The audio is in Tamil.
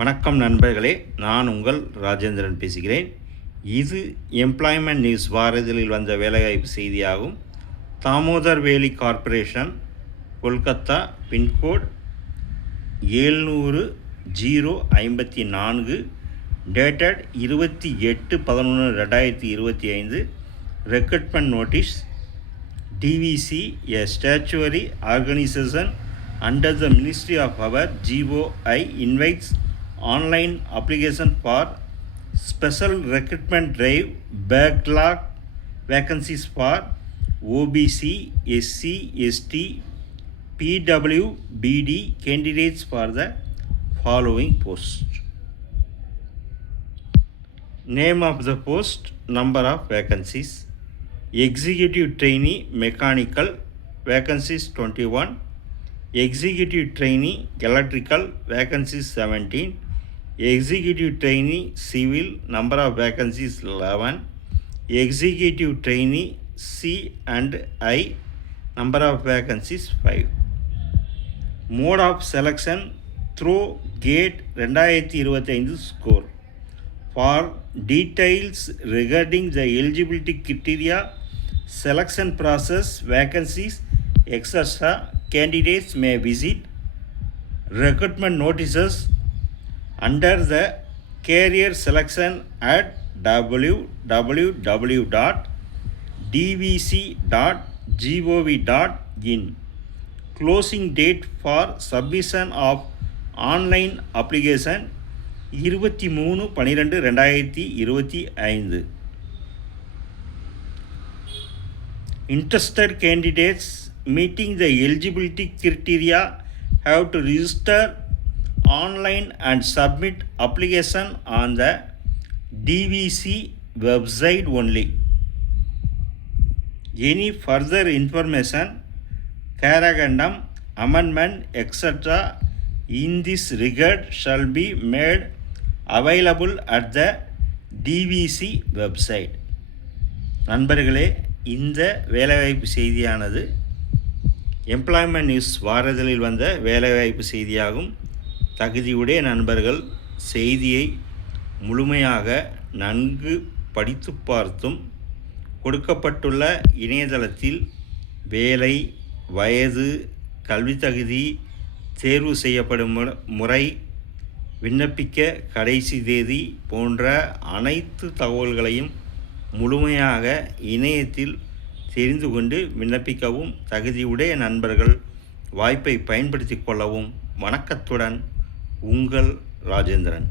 வணக்கம் நண்பர்களே, நான் உங்கள் ராஜேந்திரன் பேசுகிறேன். இது எம்ப்ளாய்மெண்ட் நியூஸ் வாரதழில் வந்த வேலைவாய்ப்பு செய்தியாகும். Damodar valley corporation, Kolkata, pincode 700-054, dated 28/11/2025. Recruitment notice. DVC, a statutory organization under the Ministry of Power, GOI, invites online application for special recruitment drive backlog vacancies for OBC, SC, ST, PWBD candidates for the following post. Name of the post, number of vacancies. Executive trainee mechanical, vacancies 21. Executive trainee electrical, vacancies 17. Executive trainee civil, number of vacancies 11. Executive trainee C and I, number of vacancies 5. Mode of selection through gate 2025 score. For details regarding the eligibility criteria, selection process, vacancies, etc., candidates may visit recruitment notices under the career selection at www.dvc.gov.in. Closing date for submission of online application 23/12/2025. Interested candidates meeting the eligibility criteria have to register online and submit application on the DVC website only. Any further information, corrective amendment, etc. in this regard shall be made available at the DVC website. நண்பர்களே, இந்த வேலைவாய்ப்பு செய்தியானது எம்ப்ளாய்மெண்ட் நியூஸ் வாரதழில் வந்த வேலைவாய்ப்பு செய்தியாகும். தகுதியுடைய நண்பர்கள் செய்தியை முழுமையாக நன்கு படித்து பார்த்தும் கொடுக்கப்பட்டுள்ள இணையதளத்தில் வேலை, வயது, கல்வி தகுதி, தேர்வு செய்யப்படும் முறை, விண்ணப்பிக்க கடைசி தேதி போன்ற அனைத்து தகவல்களையும் முழுமையாக இணையத்தில் தெரிந்து கொண்டு விண்ணப்பிக்கவும். தகுதியுடைய நண்பர்கள் வாய்ப்பை பயன்படுத்தி கொள்ளவும். வணக்கத்துடன் உங்கள் ராஜேந்திரன்.